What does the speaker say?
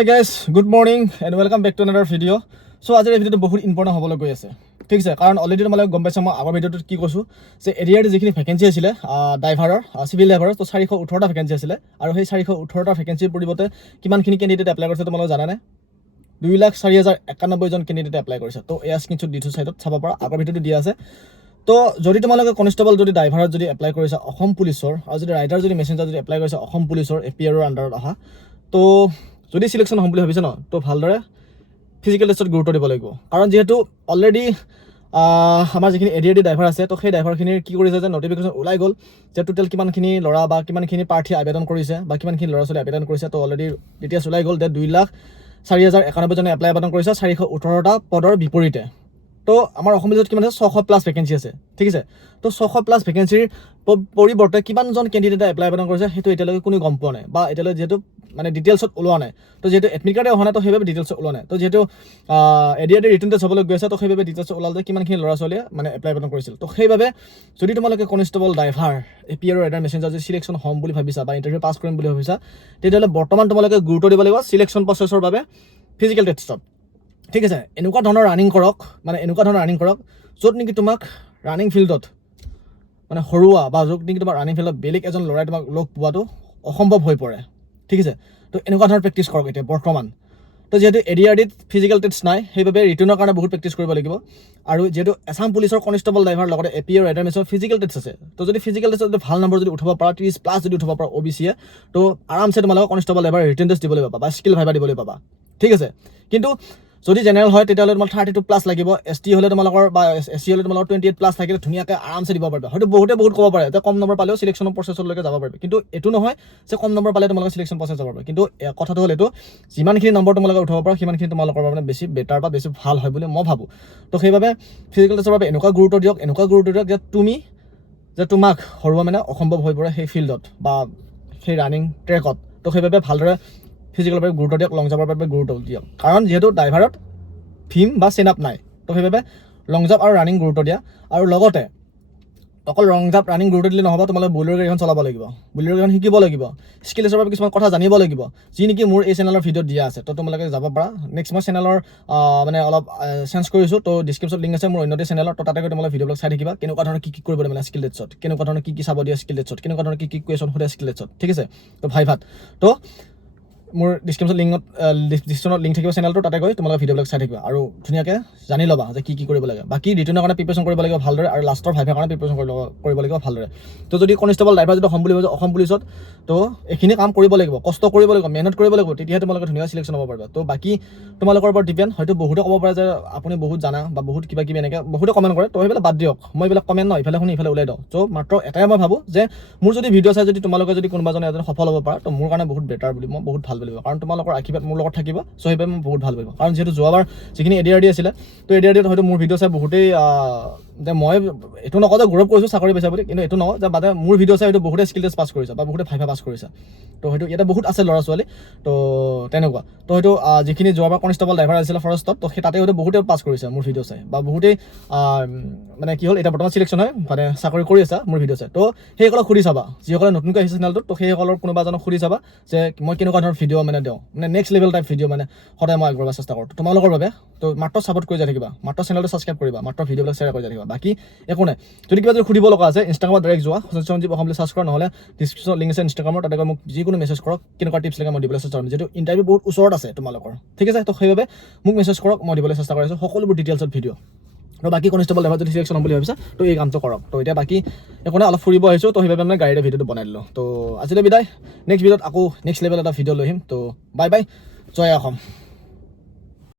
Hi guys, good morning and welcome back to another video. So আজিৰ ভিডিওটো বহুত important হ'বলৈ গৈ আছে ঠিক আছে কাৰণ অলৰেডি তোমালোকে গম পাইছা মই আগৰ ভিডিওটোত কি কৈছো যে এৰিয়াৰ যিখিনি ভ্যাকেন্সি আছিল ড্ৰাইভাৰৰ সিভিল ড্ৰাইভাৰৰ তো 418টা ভ্যাকেন্সি আছিল আৰু সেই 418টা ভ্যাকেন্সিৰ পৰিৱৰ্তে কিমানখিনি ক্যান্ডিডেট এপ্লাই কৰিছে তোমালোকে জানানে 2,04,091 জন ক্যান্ডিডেট এপ্লাই কৰিছে তো এয়া স্ক্ৰিনশ্বট দিছো সাইডত চাব পাৰা আগৰ ভিডিওটো দিয়া আছে তো যদি তোমালোকে কনষ্টেবল যদি ড্ৰাইভাৰত যদি এপ্লাই কৰিছা অসম পুলিচৰ আৰু যদি ৰাইডাৰ যদি মেসেঞ্জাৰ যদি এপ্লাই কৰিছা অসম পুলিচৰ এপিআৰৰ আন্ডাৰত আহা তো যদি সিলেকশন হ'ম বুলি ভাবিছা ন তো ভালদৰে ফিজিক্যাল টেষ্টত গুৰুত্ব দিব লাগিব কাৰণ যেহেতু অলৰেডি আমাৰ যিখিনি এডিআৰডি ড্ৰাইভাৰ আছে তো সেই ড্ৰাইভাৰখিনিৰ কি কৰিছে যে নটিফিকেশ্যন ওলাই গ'ল যে টোটেল কিমানখিনি ল'ৰা বা কিমানখিনি প্ৰাৰ্থী আবেদন কৰিছে বা কিমানখিনি ল'ৰা ছোৱালী আবেদন কৰিছে তো অলৰেডি ডিটেইলছ ওলাই গ'ল যে 2,04,091 জনে এপ্লাই আবেদন কৰিছে 418টা পদৰ বিপৰীতে তো আমাৰ অসম পুলিচত কিমান আছে 600 প্লাস ভ্যাকেন্সি আছে ঠিক আছে তো 600 প্লাস ভ্যাকেন্সিৰ পৰিৱৰ্তে কিমানজন ক্যান্ডিডেট এপ্লাই আবেদন কৰিছে সেইটো এতিয়ালৈকে কোনো গম পোৱা নাই বা এতিয়ালৈকে যেহেতু মানে ডিটেইলছত ওলোৱা নাই তো যেহেতু এডমিট কাৰ্ডে অহা নাই তো সেইভাবে ডিটেইলছ ওলোৱা নাই তো যেহেতু এডিআৰডি ৰিটাৰ্ণ টেষ্ট হ'বলৈ গৈ আছে তো সেইভাবে ডিটেইলছ ওলাল যে কিমানখিনি ল'ৰা ছোৱালীয়ে মানে এপ্লাই আবেদন কৰিছিল তো সেইভাবে যদি তোমালোকে কনষ্টেবল ড্ৰাইভাৰ এপিআৰ ৰাইডাৰ মেসেঞ্জাৰ যদি সিলেকশন হ'ম বুলি ভাবিছা বা ইণ্টাৰভিউ পাছ কৰিম বুলি ভাবিছা তেতিয়াহ'লে বৰ্তমান তোমালোকে গুৰুত্ব দিব লাগিব সিলেকশন প্ৰচেছৰ বাবে ফিজিক্যাল টেষ্টত ঠিক আছে এনেকুৱা ধৰণৰ ৰানিং কৰক মানে এনেকুৱা ধৰণৰ ৰানিং কৰক য'ত নেকি তোমাক ৰানিং ফিল্ডত মানে হৰুৱা বা য'ত নেকি তোমাৰ ৰানিং ফিল্ডত বেলেগ এজন ল'ৰাই তোমাক লগ পোৱাটো অসম্ভৱ হৈ পৰে ঠিক আছে তো এনেকুৱা ধৰণৰ প্ৰেক্টিছ কৰক এতিয়া বৰ্তমান তো যেহেতু এডিআৰডিত ফিজিক্যাল টেষ্ট নাই সেইবাবে ৰিটাৰ্ণৰ কাৰণে বহুত প্ৰেক্টিছ কৰিব লাগিব আৰু যেহেতু আসাম পুলিচৰ কনষ্টেবল ড্ৰাইভাৰ লগতে এপিআৰ ৰাইডাৰ মেছৰ ফিজিক্যাল টেষ্ট আছে তো যদি ফিজিক্যাল টেষ্টত ভাল নম্বৰ যদি উঠাব পাৰা 30+ যদি উঠাব পাৰা OBCয়ে তো আৰামছে তোমালোকে কনষ্টেবল ড্ৰাইভাৰ ৰিটাৰ্ণ টেষ্ট দিবলৈ পাবা বা স্কিল ভাইবা দিবলৈ পাবা ঠিক আছে কিন্তু যদি জেনেৰেল হয় তেতিয়াহ'লে তোমাৰ 32+ লাগিব এসটি হ'লে তোমালোকৰ বা এসসি হ'লে তোমালোকৰ 28+ থাকিলে ধুনীয়াকৈ আৰামছে দিব পাৰিবা হয়তো বহুত ক'ব পাৰে যে কম নম্বৰ পালেও সিলেকশনৰ প্ৰচেছলৈকে যাব পাৰিবা কিন্তু এটো নহয় যে কম নম্বৰ পালে তোমালোকে সিলেকশন প্ৰচেছ যাব পাৰিবা কিন্তু কথাটো হ'ল এটো যিমানখিনি নম্বৰ তোমালোকে উঠাব পাৰা সিমানখিনি তোমালোকৰ মানে বেছি বেটাৰ বা বেছি ভাল হয় বুলি মই ভাবো তো সেইবাবে ফিজিক্যাল টেষ্টৰ বাবে এনেকুৱা গুৰুত্ব দিয়ক যে তোমাক হৰুৱা মানে অসম্ভৱ হৈ পৰে সেই ফিল্ডত বা সেই ৰানিং ট্ৰেকত তো সেইবাবে ভালদৰে ফিজিক্যালৰ বাবে গুৰুত্ব দিয়ক লং জাম্পৰ বাবে গুৰুত্ব দিয়ক কাৰণ যেহেতু ড্ৰাইভাৰত ফিম বা চেনআপ নাই তো সেইবাবে লং জাম্প আৰু ৰানিং গুৰুত্ব দিয়া আৰু লগতে অকল লং জাম্প ৰানিং গুৰুত্ব দিলে নহ'ব তোমালোকে বুলেৰো গাড়ীখন চলাব লাগিব বুলেৰো গাড়ীখন শিকিব লাগিব স্কিল টেষ্টৰ বাবে কিছুমান কথা জানিব লাগিব যি নেকি মোৰ এই চেনেলৰ ভিডিঅ'ত দিয়া আছে তো তোমালোকে যাব পাৰা নেক্সট মই চেনেলৰ মানে অলপ চেঞ্জ কৰিছোঁ তো ডিছক্ৰিপশ্যনত লিংক আছে মোৰ অন্য চেনেলৰ তো তাতে গৈ তোমালোকে ভিডিঅ'বিলাক চাই থাকিবা কেনেকুৱা ধৰণৰ কি কৰিব মানে স্কিল টেষ্টত কেনেকুৱা ধৰণৰ কি চাব দিয়া স্কিল টেষ্টত কেনেকুৱা ধৰণৰ কি কুৱেশ্যন সোধে স্কিল টেষ্টত ঠিক আছে তো ভাত তো মোৰ ডিছক্ৰিপশ্যন লিংক থাকিব চেনেলটো তাতে গৈ তোমালোকে ভিডিঅ'বিলাক চাই থাকিবা আৰু ধুনীয়াকৈ জানি ল'বা যে কি কৰিব লাগে বাকী ৰিটাৰ্ণৰ কাৰণে প্ৰিপেৰেশ্যন কৰিব লাগিব ভালদৰে আৰু লাষ্টৰ ভাইভৰ কাৰণে প্ৰিপেৰেশ্যন কৰিব লাগিব ভালদৰে তো যদি কনষ্টেবল ড্ৰাইভাৰ যদি হ'ম বুলি ভাবিছে অসম পুলিচত তো এইখিনি কাম কৰিব লাগিব কষ্ট কৰিব লাগিব মেহনত কৰিব লাগিব তেতিয়াহে তোমালোকে ধুনীয়া সিলেকশ্যন হ'ব পাৰিবা তো বাকী তোমালোকৰ ওপৰত ডিপেণ্ড হয়তো বহুতে ক'ব পাৰে যে আপুনি বহুত জানা বা বহুত কিবা কিবি এনেকৈ বহুতে কমেণ্ট কৰে তো সেইবিলাক বাদ দিয়ক মই এইবিলাক কমেণ্ট ন ইফালে শুনি ইফালে ওলাই দিওঁ তো মাত্ৰ এটাই মই ভাবোঁ যে মোৰ যদি ভিডিঅ' চাই যদি তোমালোকে যদি কোনোবাজনে এজন সফল হ'ব পাৰে তো মোৰ কাৰণে বহুত বেটাৰ বুলি মই বহুত ভাল বুলি ভাবোঁ কাৰণ তোমালোকৰ আশীৰ্বাদ মোৰ লগত থাকিব চ' সেইবাবে মই বহুত ভাল পাব কাৰণ যেহেতু যোৱাবাৰ যিখিনি এডিআৰডি আছিলে তো এডিআৰডিত হয়তো মোৰ ভিডিঅ' চাই বহুতেই যে মই এইটো নকওঁ যে গৌৰৱ কৰিছোঁ চাকৰি পাইছা বুলি কিন্তু এইটো নহয় যে বাদে মোৰ ভিডিঅ' চাই হয়তো বহুতে স্কিল টেষ্ট পাছ কৰিছে বা বহুতে ভাইভা পাছ কৰিছে তো হয়তো ইয়াতে বহুত আছে ল'ৰা ছোৱালী তো তেনেকুৱা তো হয়তো যিখিনি যোৱাবাৰ কনষ্টেবল ড্ৰাইভাৰ আছিলে ফৰেষ্টত তো সেই তাতে হয়তো বহুতে পাছ কৰিছে মোৰ ভিডিঅ' চাই বা বহুতেই মানে কি হ'ল এতিয়া বৰ্তমান চিলেকশ্যন হয় মানে চাকৰি কৰি আছে মোৰ ভিডিঅ' চাই তো সেইসকলক সুধি চাবা যিসকলে নতুনকৈ আহিছে চেনেলটোত তো সেইসকলৰ কোনোবা এজনক সুধি চাবা যে মই কেনেকুৱা ধৰণৰ ভিডিঅ' মানে দিওঁ মানে নেক্সট লেভেল টাইপ ভিডিঅ' মানে সদায় মই আগবঢ়াব চেষ্টা কৰোঁ তোমালোকৰ বাবে তো মাত্ৰ ছাপোৰ্ট কৰি যাই থাকিবা মাত্ৰ চেনেলটো ছাবস্ক্ৰাইব কৰিবা মাত্ৰ ভিডিঅ'বিলাক শ্বেয়াৰ কৰি যাই থাকিবা বাকী একো নাই যদি কিবা যদি সুধিব লগা আছে ইনষ্টাগ্ৰামত ডাইৰেক্ট যোৱা সঞ্জীৱ অসম বুলি চাৰ্চ কৰা নহ'লে ডিছক্ৰিপশ্যনত লিংক আছে ইনষ্টাগ্ৰামৰ তাতে মোক যিকোনো মেছেজ কৰক কেনেকুৱা টিপছ লাগে মই দিবলৈ চেষ্টা কৰিম যিহেতু ইণ্টাৰভিউ বহুত ওচৰত আছে তোমালোকৰ ঠিক আছে তো সেইবাবে মোক মেছেজ কৰক মই দিবলৈ চেষ্টা কৰি আছোঁ সকলোবোৰ ডিটেইলছত ভিডিঅ' তো বাকী কনষ্টেবল ড্ৰাইভাৰ যদি চিলেকশ্যন হ'ম বুলি ভাবিছা তো এই কামটো কৰক তো এতিয়া বাকী একো নাই অলপ ফুৰিব আহিছোঁ তো সেইবাবে মানে গাড়ীৰে ভিডিঅ'টো বনাই দিলোঁ তো আজিলৈ বিদায় নেক্সট ভিডিঅ'ত আকৌ নেক্সট লেভেল এটা ভিডিঅ' লৈ আহিম তো বাই বাই জয় অসম।